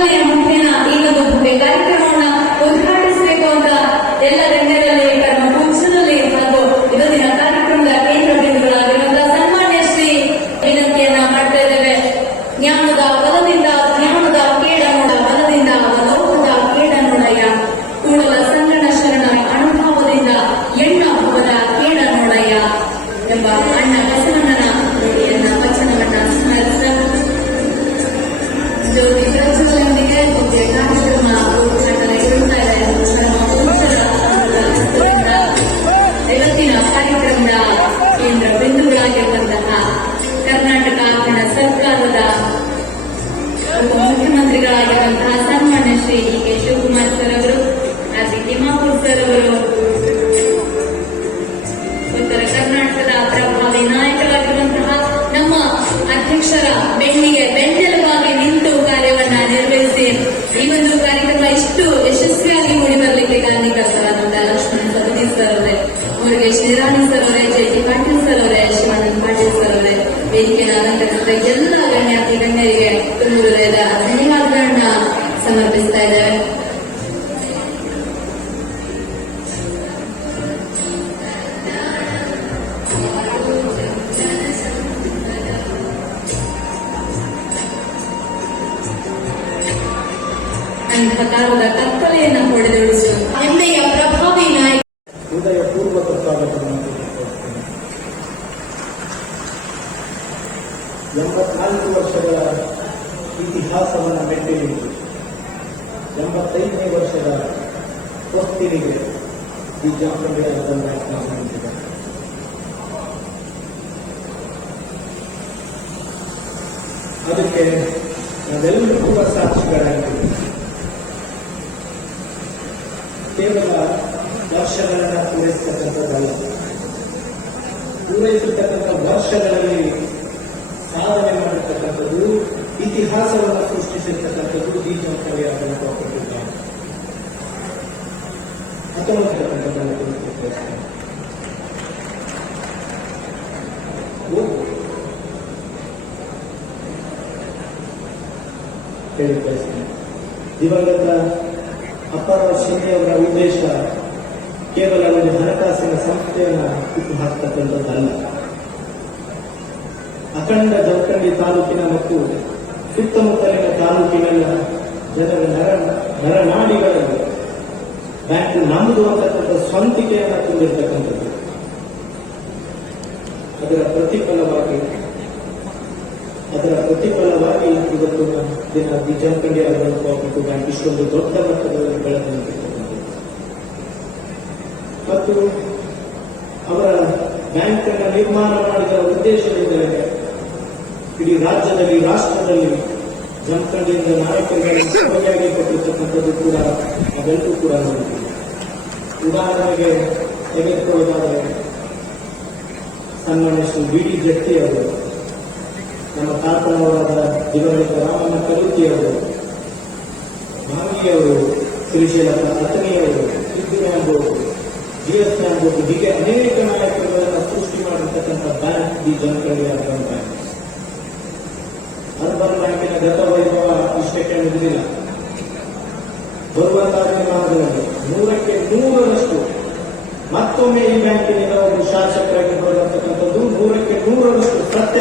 Gracias. Murugesh Nirani sir ಅವರೇ J T Patil sir ಅವರೇ Shivanand Patil sir ಅವರೇ ವೇದಿಕೆಯನ್ನು ಅಲಂಕರಿಸಿದ ಎಲ್ಲ ಇತಿಹಾಸವನ್ನು ಮೆಟ್ಟಿಲಿ ಎಂಬತ್ತೈದನೇ ವರ್ಷದ ಹೊತ್ತಿನಿಗೆ ಜಾಂಬೆಯನ್ನು ಆಹ್ವಾನಿಸಿದೆ ಅದಕ್ಕೆ ನಾವೆಲ್ಲರೂ ಕೂಡ ಸಾಕ್ಷಿಗಳಾಗಿದ್ದೀವಿ ಕೇವಲ ವರ್ಷಗಳನ್ನು ಪೂರೈಸತಕ್ಕಂಥದ್ದಲ್ಲ ಪೂರೈಸತಕ್ಕಂಥ ವರ್ಷಗಳಲ್ಲಿ ಸಾಧನೆ ಮಾಡತಕ್ಕಂಥದ್ದು ಇತಿಹಾಸವನ್ನು ಸೃಷ್ಟಿಸಿರ್ತಕ್ಕಂಥದ್ದು ಡಿ ಜಂಕಲಿಯಾದಂಥ ಕೊಟ್ಟಿದ್ದಾರೆ ಹತ್ತೊಂಬತ್ತಕ್ಕಂಥದ್ದನ್ನು ಕುರಿತು ತಿಳಿಸ್ತೇನೆ. ಓದು. ಹೇಳಿ ಕಳಿಸ್ತೇನೆ ದಿವಂಗತ ಅಪ್ಪರ ಶಿಂದೆಯವರ ಉದ್ದೇಶ ಕೇವಲ ಒಂದು ಹಣಕಾಸಿನ ಸಂಸ್ಥೆಯನ್ನ ಹುಟ್ಟು ಹಾಕ್ತಕ್ಕಂಥದ್ದಲ್ಲ ಅಖಂಡ ಜಮಖಂಡಿ ತಾಲೂಕಿನ ಮತ್ತು ಸುತ್ತಮುತ್ತಲಿನ ತಾಲೂಕಿನ ಜನರ ನರ ನರನಾಡಿಗಳಲ್ಲಿ ಬ್ಯಾಂಕ್ ನಮ್ಮದು ಅಂತಕ್ಕಂಥ ಸ್ವಂತಿಕೆಯನ್ನು ತುಂಬಿರ್ತಕ್ಕಂಥದ್ದು. ಅದರ ಪ್ರತಿಫಲವಾಗಿ ಅದರ ಪ್ರತಿಫಲವಾಗಿ ಇವತ್ತು ದಿನ ಜಮಖಂಡಿ ಅರ್ಬನ್ ಬ್ಯಾಂಕ್ ಇಷ್ಟೊಂದು ದೊಡ್ಡ ಮಟ್ಟದಲ್ಲಿ ಬೆಳೆದು ಮತ್ತು ಅವರ ಬ್ಯಾಂಕ್ ಅನ್ನು ನಿರ್ಮಾಣ ಮಾಡಿದ ಉದ್ದೇಶವೆಂದರೆ ಇಡೀ ರಾಜ್ಯದಲ್ಲಿ, ರಾಷ್ಟ್ರದಲ್ಲಿ ಜಮಖಂಡಿಯಿಂದ ನಾಯಕರುಗಳಿಗೆ ಕೊನೆಯಾಗಿ ಕೊಟ್ಟಿರ್ತಕ್ಕಂಥದ್ದು ಕೂಡ ಅವೆಲ್ಲರೂ ಕೂಡ ಉದಾಹರಣೆಗೆ ತೆಗೆದುಕೊಳ್ಳುವುದಾದರೆ ಸನ್ಮಾನ್ಯ ಶ್ರೀ ಬಿ ಡಿ ಜಟ್ಟಿ ಅವರು, ನಮ್ಮ ತಾತನವರಾದ ದಿವಂಗತ ರಾಮನ ಕರುತಿಯವರು ಭಾವಿಯವರು ಶ್ರೀಶೈಲ ಅತನಿಯವರು ಸಿದ್ದಿನ ಅನ್ಬೋದು ಜಿ ಎಸ್ ಅನ್ಬೋದು ಹೀಗೆ ಅನೇಕ ನಾಯಕರುಗಳನ್ನು ಸೃಷ್ಟಿ ಮಾಡಿರ್ತಕ್ಕಂಥ bank the Janakali urban bank urban ಬ್ಯಾಂಕಿನ ಗತ ವೈಭವ ಇಷ್ಟಕ್ಕೆ ಮುಗಿದಿಲ್ಲ ಬರುವಂತಹ ದಿನಮಾನಗಳಲ್ಲಿ ನೂರಕ್ಕೆ ನೂರರಷ್ಟು ಮತ್ತೊಮ್ಮೆ ಈ ಬ್ಯಾಂಕಿನಿಂದ ಒಂದು ಶಾಸಕರಾಗಿ ಬರುವಂತಕ್ಕಂಥದ್ದು ನೂರಕ್ಕೆ ನೂರರಷ್ಟು ಸತ್ಯ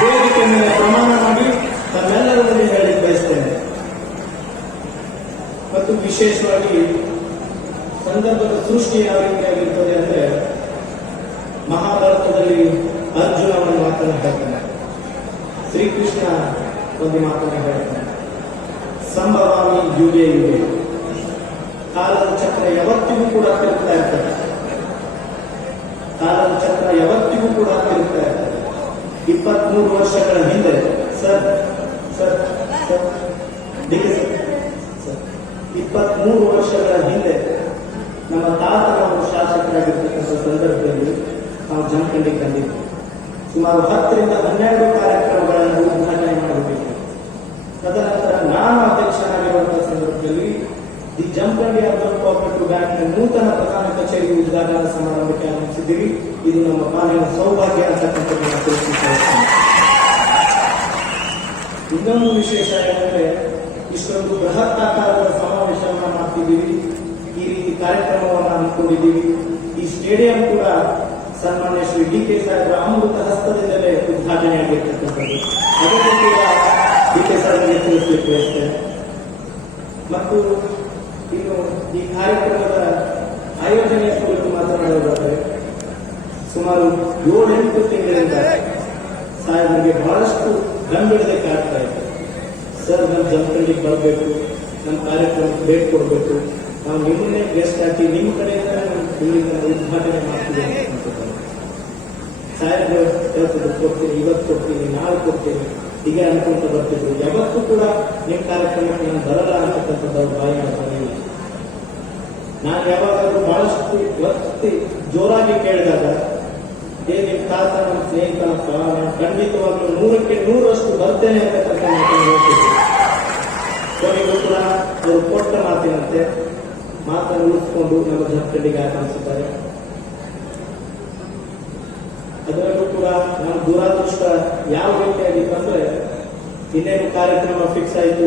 ಈ ಮೇಲೆ ಪ್ರಮಾಣ ಮಾಡಿ ತಮ್ಮೆಲ್ಲರಲ್ಲಿ ಹೇಳಿ ಬಯಸ್ತೇನೆ. ಮತ್ತು ವಿಶೇಷವಾಗಿ ಸಂದರ್ಭದ ಸೃಷ್ಟಿ ಯಾವ ರೀತಿಯಾಗಿರ್ತದೆ ಅಂದ್ರೆ ಮಹಾಭಾರತದಲ್ಲಿ ಅರ್ಜುನ ಅವನು ಮಾತನ್ನು ಹೇಳ್ತಾನೆ. ಶ್ರೀಕೃಷ್ಣ ಒಂದು ಮಾತನ್ನು ಹೇಳ್ತಾನೆ. ಸಂಭವಾಮಿ ಯುಗೆ ಯುಗೆ ಕಾಲದ ಚಕ್ರ ಯಾವತ್ತಿಗೂ ಕೂಡ ತಿರುಗ್ತಾ ಇರ್ತದೆ. ಕಾಲದ ಚಕ್ರ ಯಾವತ್ತಿಗೂ ಕೂಡ ತಿರುಗ್ತಾ ಇರ್ತದೆ. ಇಪ್ಪತ್ಮೂರು ವರ್ಷಗಳ ಹಿಂದೆ, ಸರ್ ಸರ್ ಸರ್ ಇಪ್ಪತ್ಮೂರು ವರ್ಷಗಳ ಹಿಂದೆ ನಮ್ಮ ತಾತನ ಶಾಸಕರಾಗಿರ್ತಕ್ಕಂಥ ಸಂದರ್ಭದಲ್ಲಿ ನಾವು ಜನಕಂಡಿ ಬಂದಿದ್ವಿ. ಸುಮಾರು ಹತ್ತರಿಂದ ಹನ್ನೆರಡು ಕಾರ್ಯಕ್ರಮಗಳನ್ನು ಉದ್ಘಾಟನೆ ಮಾಡಬೇಕು. ತದನಂತರ ನಾನು ಅಧ್ಯಕ್ಷನಾಗಿರುವಂತಹ ಸಂದರ್ಭದಲ್ಲಿ ದಿ ಜಂಪಂಡಿ ಅರ್ಬನ್ ಕೋಆಪರೇಟಿವ್ನ ನೂತನ ಪ್ರಧಾನ ಕಚೇರಿ ಉದ್ಘಾಟನಾ ಸಮಾರಂಭಕ್ಕೆ ಆಗಮಿಸಿದ್ದೀವಿ. ಇದು ನಮ್ಮ ಪಾಲಿನ ಸೌಭಾಗ್ಯ ತಿಳಿಸಿದ್ದೇನೆ ಇನ್ನೊಂದು ವಿಶೇಷ ಏನಂದ್ರೆ, ಇಷ್ಟೊಂದು ಬೃಹತ್ ಆಕಾರದ ಸಮಾವೇಶವನ್ನ ಮಾಡ್ತಿದ್ದೀವಿ. ಈ ರೀತಿ ಕಾರ್ಯಕ್ರಮವನ್ನು ಹಮ್ಮಿಕೊಂಡಿದ್ದೀವಿ. ಈ ಸ್ಟೇಡಿಯಂ ಕೂಡ ಸನ್ಮಾನ್ಯ ಶ್ರೀ ಡಿ ಕೆ ಸಾಹೇಬರ ಅಮೃತ ಹಸ್ತದಿಂದಲೇ ಉದ್ಘಾಟನೆ ಆಗಿರ್ತಕ್ಕಂಥದ್ದು ಅದನ್ನು ಕೂಡ ಡಿ ಕೆ ಸಾಹೇಬರಿಗೆ ತಿಳಿಸ್ಲಿಕ್ಕೆ ಬಯಸ್ತೇನೆ ಮತ್ತು ಇನ್ನು ಈ ಕಾರ್ಯಕ್ರಮದ ಆಯೋಜನೆಯ ಕುರಿತು ಮಾತನಾಡುವುದಾದರೆ, ಸುಮಾರು ಏಳೆಂಟು ತಿಂಗಳಿಂದ ಸಾಹೇಬರಿಗೆ ಬಹಳಷ್ಟು ಗಂಭೀರತೆ ಆಗ್ತಾ ಇತ್ತು ಸರ್ ನಮ್ಮ ಜನರಿಗೆ ಬರಬೇಕು ನಮ್ಮ ಕಾರ್ಯಕ್ರಮಕ್ಕೆ ಭೇಟಿ ಕೊಡಬೇಕು. ನಾವು ನಿಮ್ಮನ್ನೇ ಗೆಸ್ಟ್ ಹಾಕಿ ನಿಮ್ಮ ಕಡೆಯಿಂದ ಇಲ್ಲಿಂದ ಉದ್ಘಾಟನೆ ಮಾಡ್ತೀವಿ. ಸಾಹೇಬರು, ಹೇಳ್ತಿದ್ರು, ಕೊಡ್ತೀನಿ, ಇವತ್ತು ಕೊಡ್ತೀನಿ, ನಾಳೆ ಕೊಡ್ತೀನಿ. ಹೀಗೆ ಅನ್ಕೊಂತ ಬರ್ತಿದ್ರು. ಯಾವತ್ತೂ ಕೂಡ ನಿಮ್ಮ ಕಾರ್ಯಕ್ರಮಕ್ಕೆ ನಾನು ಬರಲ್ಲ ಅಂತಕ್ಕಂಥದ್ದು ಬಾಯಿ ಮಾಡ್ತಾನೆ ನಾನು ಯಾವಾಗಾದ್ರೂ ಬಹಳಷ್ಟು ಒತ್ತಿ ಜೋರಾಗಿ ಕೇಳಿದಾಗ, ಏ ನಿಮ್ಮ ತಾತ ನಮ್ಮ ಸ್ನೇಹಿತನಪ್ಪ ನಾನು ಖಂಡಿತವಾಗ್ಲೂ ನೂರಕ್ಕೆ ನೂರಷ್ಟು ಬರ್ತೇನೆ ಅಂತಕ್ಕಂಥ ಕೊನೆಗೂ ಕೂಡ ಅವರು ಕೊಟ್ಟ ಮಾತಿನಂತೆ ಮಾತನ್ನು ಮುಗಿಸಿಕೊಂಡು ನಮ್ಮ ಜನರಿಗೆ ಕಾಣಿಸುತ್ತಾರೆ ಅದರಲ್ಲೂ ಕೂಡ ನಮ್ಮ ದುರಾದೃಷ್ಟ ಯಾವ ರೀತಿಯಾಗಿತ್ತು ಅಂದ್ರೆ ಇನ್ನೇನು ಕಾರ್ಯಕ್ರಮ ಫಿಕ್ಸ್ ಆಯಿತು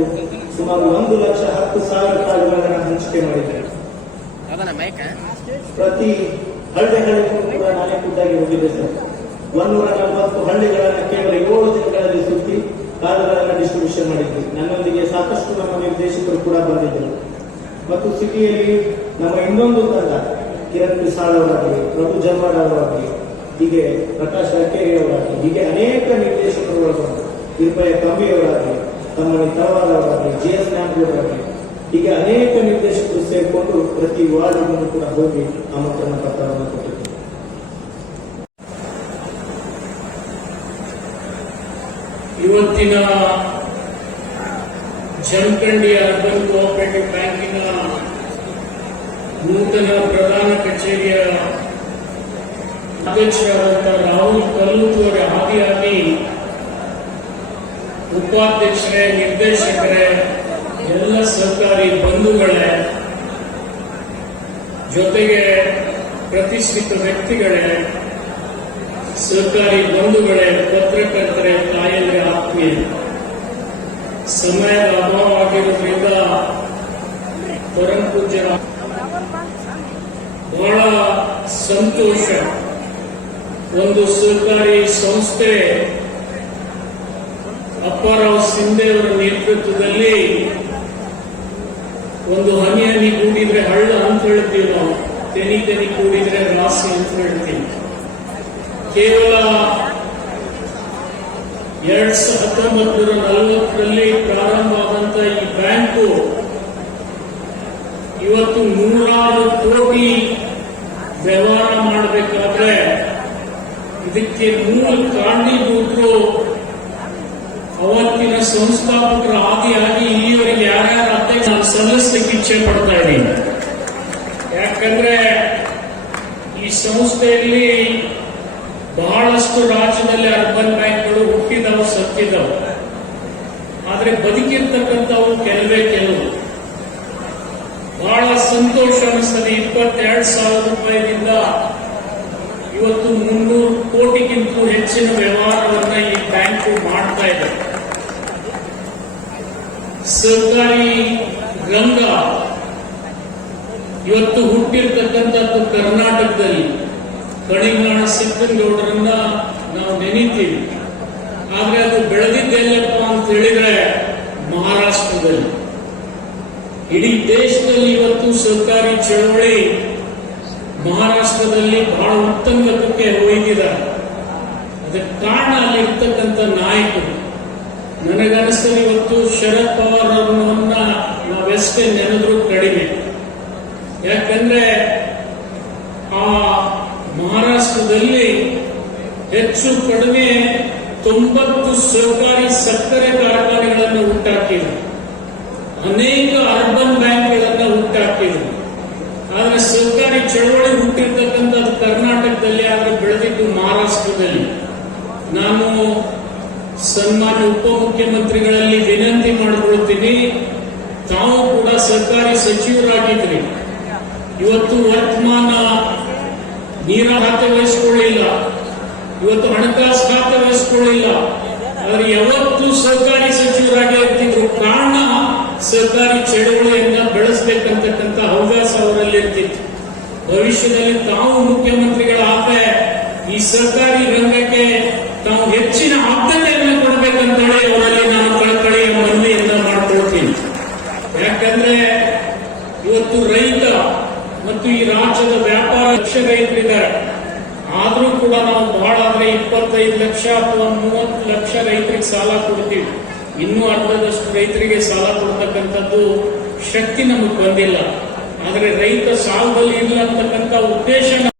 ಸುಮಾರು ಒಂದು ಲಕ್ಷ ಹತ್ತು ಸಾವಿರ ಕಾರ್ಡ್ಗಳನ್ನ ಹಂಚಿಕೆ ಮಾಡಿದ್ದಾರೆ ಪ್ರತಿ ಹಳ್ಳಿ ಹಳ್ಳಿಗೂ ಕೂಡ ನಾನೇ ಖುದ್ದಾಗಿ ಹೋಗಿದ್ದೆ ಸರ್. ಒಂದೂರ ನಲವತ್ತು ಹಳ್ಳಿಗಳನ್ನ ಕೇವಲ ಏಳು ದಿನಗಳಲ್ಲಿ ಸುತ್ತಿ ಕಾರ್ಡ್ಗಳನ್ನ ಡಿಸ್ಟ್ರಿಬ್ಯೂಷನ್ ಮಾಡಿದ್ವಿ. ನನ್ನೊಂದಿಗೆ ಸಾಕಷ್ಟು ನಮ್ಮ ನಿರ್ದೇಶಕರು ಕೂಡ ಬಂದಿದ್ದರು. ಮತ್ತು ಸಿಟಿಯಲ್ಲಿ ನಮ್ಮ ಇನ್ನೊಂದು ತಂಡ ಕಿರಣ್ ಪಿಸಾಳ್ ಅವರಾಗಲಿ, ಪ್ರಭು ಜನ್ವಾಡ್ ಅವರಾಗಲಿ, ಹೀಗೆ ಪ್ರಕಾಶ್ ಅಕ್ಕೇರಿ ಅವರಾಗಲಿ, ಹೀಗೆ ಅನೇಕ ನಿರ್ದೇಶಕರು ಒಳಗೊಂಡು ನಿರ್ಭಯ ಕಂಬಿ ಅವರಾಗಲಿ ತಮ್ಮನಿ ತಳವಾರ್ ಅವರಾಗಲಿ, ಜಿ ಎಸ್ ನಾಗರಾಗಲಿ ಹೀಗೆ ಅನೇಕ ನಿರ್ದೇಶಕರು ಸೇರಿಕೊಂಡು ಪ್ರತಿ ವಾರ್ಡ್ ಕೂಡ ಹೋಗಿ ಆಮಂತ್ರಣ ಪತ್ರವನ್ನು ಕೊಟ್ಟಿದ್ದಾರೆ. ಇವತ್ತಿನ ಜಮಖಂಡಿ ಅರ್ಬನ್ ಕೋಆಪರೇಟಿವ್ ಬ್ಯಾಂಕಿನ ನೂತನ ಪ್ರಧಾನ ಕಚೇರಿಯ ಅಧ್ಯಕ್ಷರಾದಂಥ ರಾಹುಲ್ ಕಲ್ಲೂತ್ ಹಾದಿಯಾಗಿ ಉಪಾಧ್ಯಕ್ಷರೇ, ನಿರ್ದೇಶಕರೇ, ಎಲ್ಲ ಸರ್ಕಾರಿ ಬಂಧುಗಳೇ, ಜೊತೆಗೆ ಪ್ರತಿಷ್ಠಿತ ವ್ಯಕ್ತಿಗಳೇ, ಸರ್ಕಾರಿ ಬಂಧುಗಳೇ, ಪತ್ರಕರ್ತರೇ, ತಾಯಂದ್ರೆ ಆತ್ಮೀಯ ಸಮಯದ ಅಭಾವ ಆಗಿರೋದ್ರಿಂದ ಪರಂ ಬಹಳ ಸಂತೋಷ. ಒಂದು ಸರ್ಕಾರಿ ಸಂಸ್ಥೆ ಅಪ್ಪಾರಾವ್ ಸಿಂಧೆ ಅವರ ನೇತೃತ್ವದಲ್ಲಿ ಒಂದು ಹನಿ ಹನಿ ಕೂಡಿದ್ರೆ ಹಳ್ಳ ಅಂತ ಹೇಳ್ತೀವಿ ನಾವು. ತೆನಿ ತೆನಿ ಕೂಡಿದ್ರೆ ರಾಸಿ ಅಂತ ಹೇಳ್ತೀವಿ. ಕೇವಲ ಎರಡ್ ಸಾವಿರದ ಹತ್ತೊಂಬತ್ತು ನೂರ ನಲವತ್ತರಲ್ಲಿ ಪ್ರಾರಂಭವಾದಂತಹ ಈ ಬ್ಯಾಂಕು ಇವತ್ತು ನೂರಾರು ಕೋಟಿ ವ್ಯವಹಾರ ಮಾಡಬೇಕಾದ್ರೆ ಇದಕ್ಕೆ ಮೂಲ ಕಾರಣೀಭೂತರು ಅವತ್ತಿನ ಸಂಸ್ಥಾಪಕರ ಆದಿಯಾಗಿ ಈವರೆಗೆ ಯಾರ್ಯಾರ ಅಧ್ಯಕ್ಷ ನಾನು ಸಲ್ಲಿಸಲಿಕ್ಕೆ ಇಚ್ಛೆ ಪಡ್ತಾ ಇದ್ದೀನಿ. ಯಾಕಂದ್ರೆ ಈ ಸಂಸ್ಥೆಯಲ್ಲಿ ಬಹಳಷ್ಟು ರಾಜ್ಯದಲ್ಲಿ ಅರ್ಬನ್ ಬ್ಯಾಂಕ್ಗಳು ಹುಟ್ಟಿದವು, ಸತ್ತಿದವು. ಆದ್ರೆ ಬದುಕಿರ್ತಕ್ಕಂಥವು ಕೆಲವೇ ಕೆಲವು. ಬಹಳ ಸಂತೋಷ ಅನಿಸ್ತದೆ. ಇಪ್ಪತ್ತೆರಡು ಸಾವಿರ ರೂಪಾಯಿದಿಂದ ಇವತ್ತು ಮುನ್ನೂರು ಕೋಟಿಗಿಂತಲೂ ಹೆಚ್ಚಿನ ವ್ಯವಹಾರವನ್ನ ಈ ಬ್ಯಾಂಕು ಮಾಡ್ತಾ ಇದೆ. ಸರ್ಕಾರಿ ರಂಗ ಇವತ್ತು ಹುಟ್ಟಿರ್ತಕ್ಕಂಥದ್ದು ಕರ್ನಾಟಕದಲ್ಲಿ. ಕಣಿಗಾಣ ಸಿದ್ದನಗೌಡರನ್ನ ನಾವು ನೆನೀತೀವಿ. ಆದ್ರೆ ಅದು ಬೆಳೆದಿದ್ದೆಲ್ಲಪ್ಪ ಅಂತ ಹೇಳಿದ್ರೆ ಮಹಾರಾಷ್ಟ್ರದಲ್ಲಿ. ಇಡೀ ದೇಶದಲ್ಲಿ ಇವತ್ತು ಸರ್ಕಾರಿ ಚಳವಳಿ ಮಹಾರಾಷ್ಟ್ರದಲ್ಲಿ ಬಹಳ ಉತ್ತಂಗಕ್ಕೆ ಒಯ್ದಿದ್ದಾರೆ ಅದಕ್ಕೆ ಕಾರಣ ಅಲ್ಲಿರ್ತಕ್ಕಂಥ ನಾಯಕರು. ನನಗನಿಸ್ತದೆ ಇವತ್ತು ಶರದ್ ಪವಾರ್ ಅವರನ್ನ ನಾವೆಷ್ಟೇ ನೆನೆದ್ರು ಕಡಿಮೆ. ಯಾಕಂದ್ರೆ ಮಹಾರಾಷ್ಟ್ರದಲ್ಲಿ ಹೆಚ್ಚು ಕಡಿಮೆ ತೊಂಬತ್ತು ಸರ್ಕಾರಿ ಸಕ್ಕರೆ ಕಾರ್ಖಾನೆಗಳನ್ನು ಹುಟ್ಟಾಕಿದೆ ಅನೇಕ ಅರ್ಬನ್ ಬ್ಯಾಂಕ್ಗಳನ್ನು ಹುಟ್ಟಾಕಿದ್ರು. ಆದರೆ ಸರ್ಕಾರಿ ಚಳವಳಿ ಹುಟ್ಟಿರ್ತಕ್ಕಂಥದ್ದು ಕರ್ನಾಟಕದಲ್ಲಿ ಆದ್ರೆ ಬೆಳೆದಿದ್ದು ಮಹಾರಾಷ್ಟ್ರದಲ್ಲಿ. ನಾನು ಸನ್ಮಾನ್ಯ ಉಪಮುಖ್ಯಮಂತ್ರಿಗಳಲ್ಲಿ ವಿನಂತಿ ಮಾಡಿಕೊಳ್ತೀನಿ, ತಾವು ಕೂಡ ಸರ್ಕಾರಿ ಸಚಿವರಾಗಿದ್ರಿ. ಇವತ್ತು ವರ್ತಮಾನ ನೀರ ಖಾತೆ ವಹಿಸಿಕೊಳ್ಳಿಲ್ಲ. ಇವತ್ತು ಹಣಕಾಸು ಖಾತೆ ವಹಿಸಿಕೊಳ್ಳಿಲ್ಲ. ಅವರು ಯಾವತ್ತು ಸರ್ಕಾರಿ ಕಾರಣ ಸರ್ಕಾರಿ ಚಳವಳಿಯನ್ನ ಬೆಳೆಸಬೇಕಂತಕ್ಕಂಥ ಹವ್ಯಾಸ ಅವರಲ್ಲಿ ಇರ್ತಿತ್ತು. ಭವಿಷ್ಯದಲ್ಲಿ ತಾವು ಮುಖ್ಯಮಂತ್ರಿಗಳಾದ್ರೆ ಈ ಸರ್ಕಾರಿ ರಂಗಕ್ಕೆ ತಾವು ಹೆಚ್ಚಿನ ಆದ್ಯತೆಯನ್ನು ಕೊಡಬೇಕಂತೇಳಿ ಅವರಲ್ಲಿ ನಾನು ಕಳಕಳಿಯ ಮನವಿಯನ್ನ ಮಾಡ್ಕೊಳ್ತೀನಿ. ಯಾಕಂದ್ರೆ ಇವತ್ತು ರೈತ ಮತ್ತು ಈ ರಾಜ್ಯದ ವ್ಯಾಪಾರ ಲಕ್ಷ ಕೂಡ ನಾವು ಬಹಳ ಅಂದ್ರೆ ಇಪ್ಪತ್ತೈದು ಲಕ್ಷ ಅಥವಾ ಮೂವತ್ತು ಲಕ್ಷ ರೈತರಿಗೆ ಸಾಲ ಕೊಡ್ತೀವಿ. ಇನ್ನೂ ಅರ್ಧದಷ್ಟು ರೈತರಿಗೆ ಸಾಲ ಕೊಡ್ತಕ್ಕಂಥದ್ದು ಶಕ್ತಿ ನಮಗೆ ಬಂದಿಲ್ಲ. ಆದ್ರೆ ರೈತ ಸಾಲದಲ್ಲಿ ಇಲ್ಲ ಅಂತಕ್ಕಂಥ ಉದ್ದೇಶ